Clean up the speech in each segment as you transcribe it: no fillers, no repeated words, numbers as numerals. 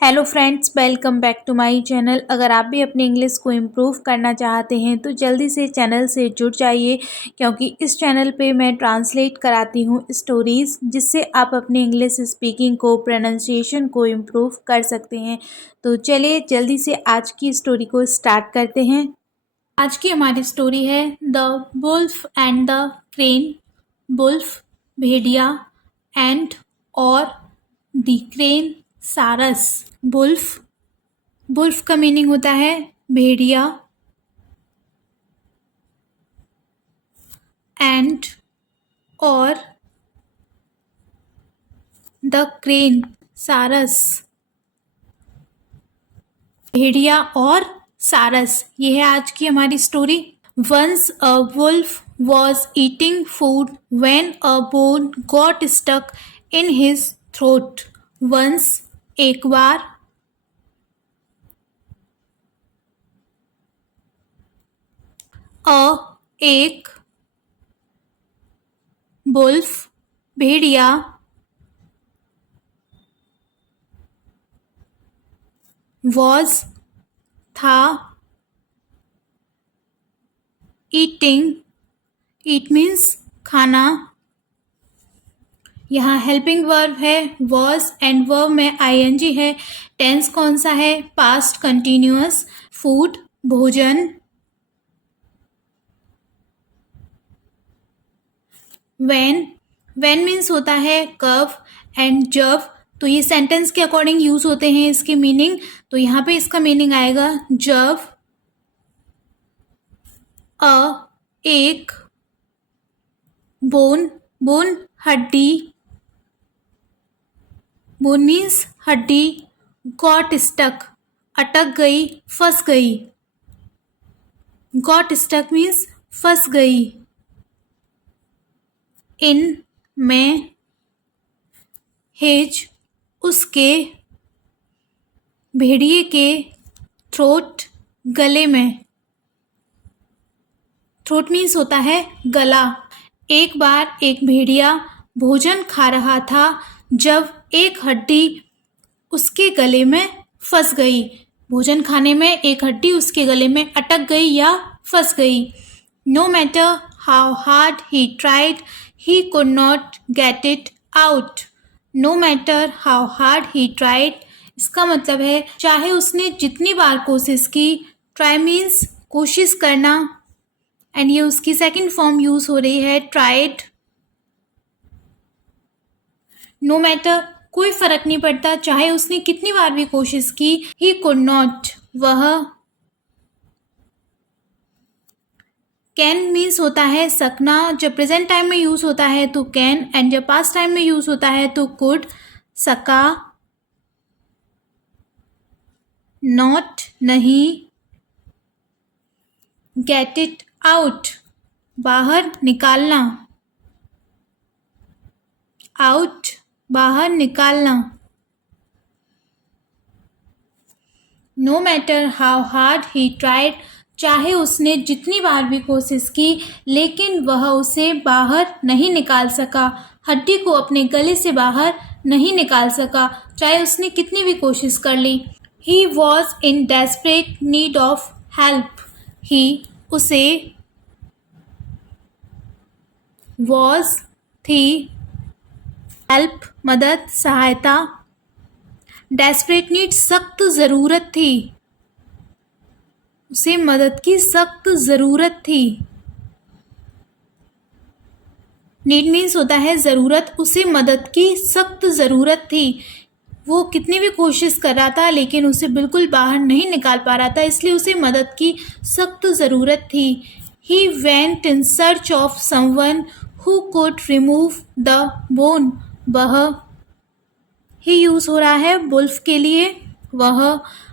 Hello friends, welcome back to my channel. अगर आप भी अपने इंग्लिश को इम्प्रूव करना चाहते हैं तो जल्दी से चैनल से जुड़ जाइए, क्योंकि इस चैनल पे मैं ट्रांसलेट कराती हूँ स्टोरीज़, जिससे आप अपने इंग्लिश स्पीकिंग को, प्रोनाउंसिएशन को इम्प्रूव कर सकते हैं। तो चलिए जल्दी से आज की स्टोरी को स्टार्ट करते हैं। आज की हमारी स्टोरी है the wolf and the crane. Wolf भेड़िया एंड और द क्रेन सारस। वुल्फ वुल्फ का मीनिंग होता है भेड़िया, एंड और द क्रेन सारस। भेड़िया और सारस, ये है आज की हमारी story. Once a wolf was eating food when a bone got stuck in his throat. Once एक बार, एक वुल्फ भेड़िया, वॉज था, ईटिंग, ईट मीन्स खाना। यहाँ हेल्पिंग वर्ब है वॉज एंड वर्ब में आईएनजी है। टेंस कौन सा है? Past continuous. फूड भोजन। व्हेन मीन्स होता है कब, एंड जब। तो ये सेंटेंस के अकॉर्डिंग यूज होते हैं इसके मीनिंग। तो यहाँ पे इसका मीनिंग आएगा जब एक बोन हड्डी, बोन मीन्स हड्डी, गॉट स्टक अटक गई, फंस गई। गॉट स्टक मीन्स फंस गई। इन में, हिज उसके, भेड़िए के, थ्रोट गले में। थ्रोट मीन्स होता है गला। एक बार एक भेड़िया भोजन खा रहा था जब एक हड्डी उसके गले में फंस गई। भोजन खाने में एक हड्डी उसके गले में अटक गई या फंस गई। No matter how hard he tried he could not get it out. No matter how hard he tried, इसका मतलब है चाहे उसने जितनी बार कोशिश की। ट्राई मीन्स कोशिश करना, एंड ये उसकी सेकंड फॉर्म यूज हो रही है ट्राइड। नो मैटर कोई फर्क नहीं पड़ता, चाहे उसने कितनी बार भी कोशिश की। ही कुड नॉट वह। कैन मीन्स होता है सकना। जब प्रेजेंट टाइम में यूज होता है तो कैन, एंड जब पास्ट टाइम में यूज होता है तो कुड, सका। नॉट नहीं, गेट इट आउट बाहर निकालना, आउट बाहर निकालना। No matter how hard he tried, चाहे उसने जितनी बार भी कोशिश की लेकिन वह उसे बाहर नहीं निकाल सका। हड्डी को अपने गले से बाहर नहीं निकाल सका, चाहे उसने कितनी भी कोशिश कर ली। He was in desperate need of help. He उसे, वॉज थी, हेल्प मदद सहायता, डेस्परेट नीड सख्त ज़रूरत थी, उसे मदद की सख्त ज़रूरत थी। नीड मीन्स होता है ज़रूरत, उसे मदद की सख्त ज़रूरत थी। वो कितनी भी कोशिश कर रहा था लेकिन उसे बिल्कुल बाहर नहीं निकाल पा रहा था, इसलिए उसे मदद की सख्त ज़रूरत थी। He went in search of someone who could remove the bone. वह, ही यूज हो रहा है वुल्फ के लिए। वह,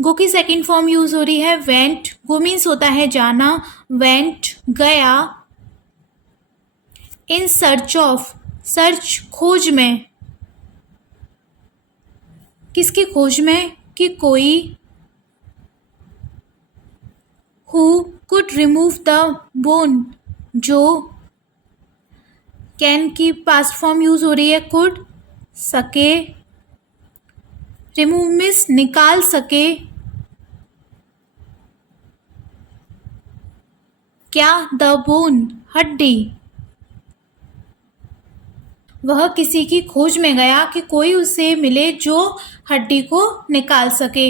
गो की सेकंड फॉर्म यूज हो रही है वेंट। गो मीन्स होता है जाना, वेंट गया। इन सर्च ऑफ, सर्च खोज में, किसकी खोज में? कि कोई। Who could remove the bone, जो। कैन की पास्ट फॉर्म यूज हो रही है कुड, सके। रिमूव मीन्स निकाल सके, क्या द बोन हड्डी। वह किसी की खोज में गया कि कोई उसे मिले जो हड्डी को निकाल सके।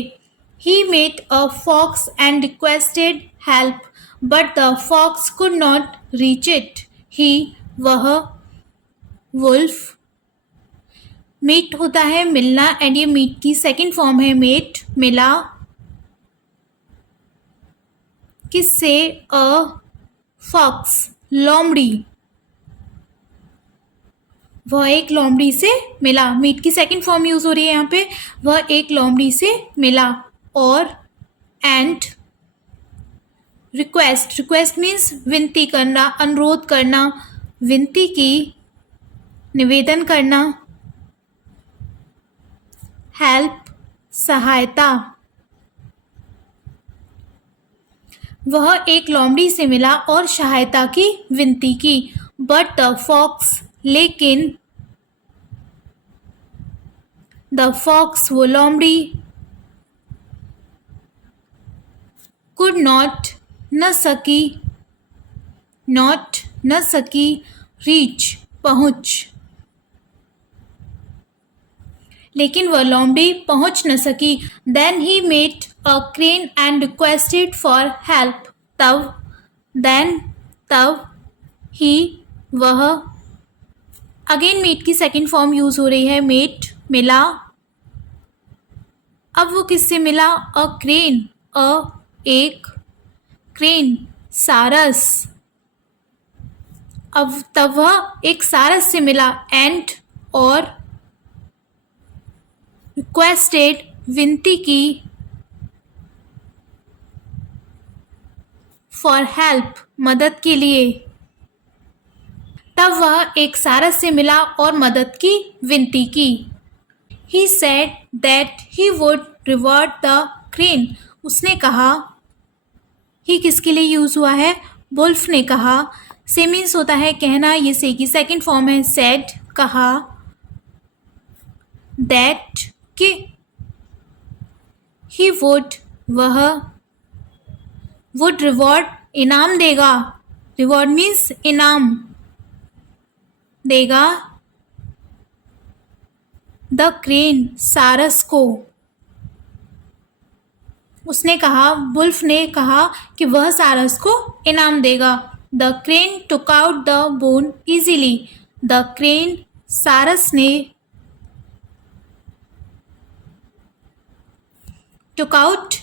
He met a fox and requested help but the fox could not reach it. He वह, वुल्फ, मीट होता है मिलना एंड ये मीट की सेकंड फॉर्म है मेट, मिला। किससे? अ फॉक्स, लोमड़ी। वह एक लोमड़ी से मिला, मीट की सेकंड फॉर्म यूज हो रही है यहाँ पे। वह एक लोमड़ी से मिला। और एंड रिक्वेस्ट, रिक्वेस्ट मीन्स विनती करना, अनुरोध करना, विनती की, निवेदन करना। हेल्प, सहायता। वह एक लोमड़ी से मिला और सहायता की विनती की। बट द फॉक्स, लेकिन, द फॉक्स वो लोमड़ी, कुड नॉट न सकी, नॉट न सकी, रीच पहुंच, लेकिन वह लोमड़ी पहुंच न सकी। Then he met a crane and requested for help. तब, देन तब, ही वह, अगेन मेट की सेकंड फॉर्म यूज हो रही है मेट, मिला। अब वो किससे मिला? अ क्रेन, एक क्रेन, सारस। अब तब वह एक सारस से मिला एंड और रिक्वेस्टेड, विनती की, फॉर हेल्प, मदद के लिए। तब वह एक सारस से मिला और मदद की विनती की। He said that he would reward the crane. उसने कहा, ही किसके लिए यूज हुआ है? वुल्फ ने कहा। से मीन्स होता है कहना, ये से की सेकेंड फॉर्म है सेड, कहा। दैट कि, ही वुड वह, वुड रिवॉर्ड इनाम देगा, रिवॉर्ड मीन्स इनाम देगा, द क्रेन सारस को। उसने कहा, वुल्फ ने कहा कि वह सारस को इनाम देगा। The crane took out the bone easily. The crane, सारस ने, टुक आउट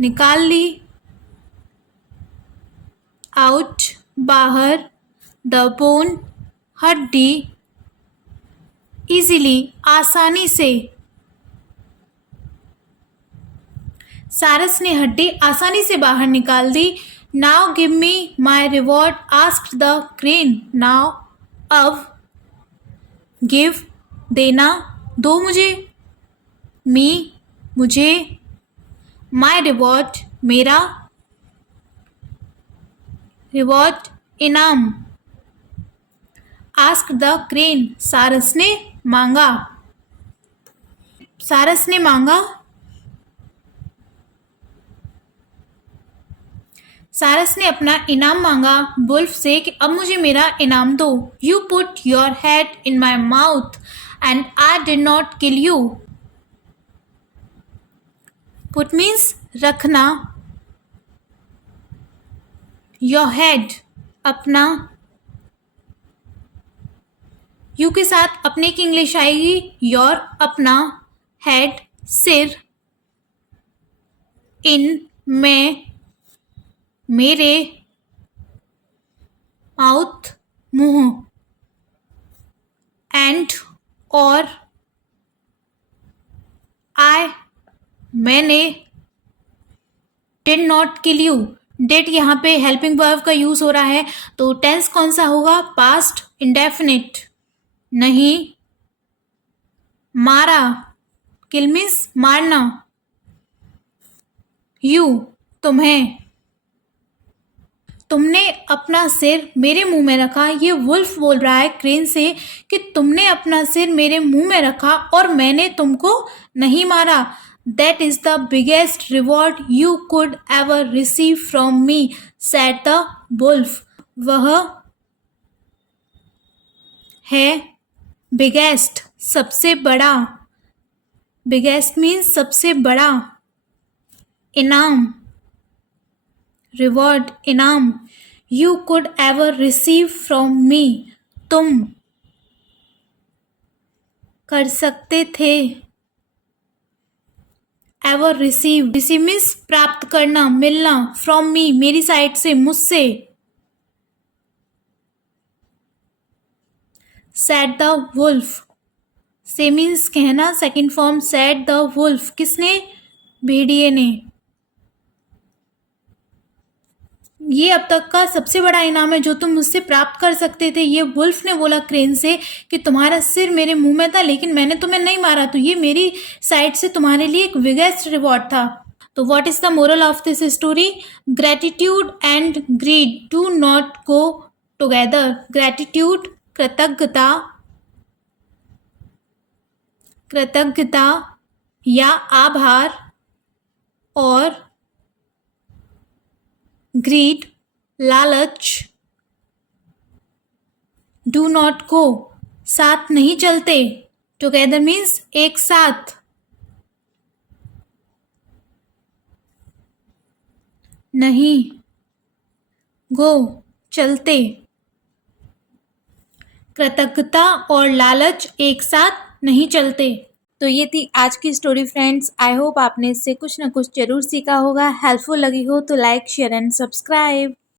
निकाल ली, आउट बाहर, द बोन हड्डी, इजीली आसानी से। सारस ने हड्डी आसानी से बाहर निकाल दी। Now give me my reward asked the crane. Now, अब, गिव देना, दो मुझे, मी मुझे, माई रिवॉर्ड मेरा, रिवॉर्ड इनाम, आस्क द क्रेन सारस ने मांगा, सारस ने मांगा। सारस ने अपना इनाम मांगा वुल्फ से कि अब मुझे मेरा इनाम दो। You put your head in my mouth and I did not kill you. Put means रखना, योर हेड अपना, यू के साथ अपने की इंग्लिश आएगी योर अपना, हेड सिर, इन में, मेरे, माउथ मुंह, एंड और, आई मैंने, did not kill you. Did यहाँ पे हेल्पिंग वर्ब का यूज हो रहा है तो टेंस कौन सा होगा? Past indefinite. नहीं मारा, किल मीन्स मारना, यू तुम्हें, तुमने अपना सिर मेरे मुंह में रखा। ये वुल्फ बोल रहा है क्रेन से कि तुमने अपना सिर मेरे मुंह में रखा और मैंने तुमको नहीं मारा। That is the biggest reward you could ever receive from me, said the wolf. वह है बिगेस्ट, सबसे बड़ा। बिगेस्ट मीन्स सबसे बड़ा। इनाम, रिवॉर्ड, इनाम। You could ever receive from मी, तुम कर सकते थे। एवर रिसीव, रिसीव मीन्स प्राप्त करना, मिलना। फ्रॉम मी, मेरी साइड से, मुझसे। Said the wolf, say means कहना, second form said the wolf. किसने? भेड़िए ने। ये अब तक का सबसे बड़ा इनाम है जो तुम मुझसे प्राप्त कर सकते थे। ये वुल्फ ने बोला क्रेन से कि तुम्हारा सिर मेरे मुंह में था लेकिन मैंने तुम्हें नहीं मारा, तो ये मेरी साइड से तुम्हारे लिए एक बिगेस्ट रिवॉर्ड था। तो what is the moral of this story? Gratitude and greed do not go together. Gratitude, कृतज्ञता, कृतज्ञता या आभार, और ग्रीड, लालच, डू नॉट गो, साथ नहीं चलते। टुगेदर मीन्स एक साथ। नहीं, गो, चलते। कृतज्ञता और लालच एक साथ नहीं चलते। तो ये थी आज की स्टोरी फ्रेंड्स। आई होप आपने इससे कुछ ना कुछ जरूर सीखा होगा। हेल्पफुल लगी हो तो लाइक, शेयर एंड सब्सक्राइब।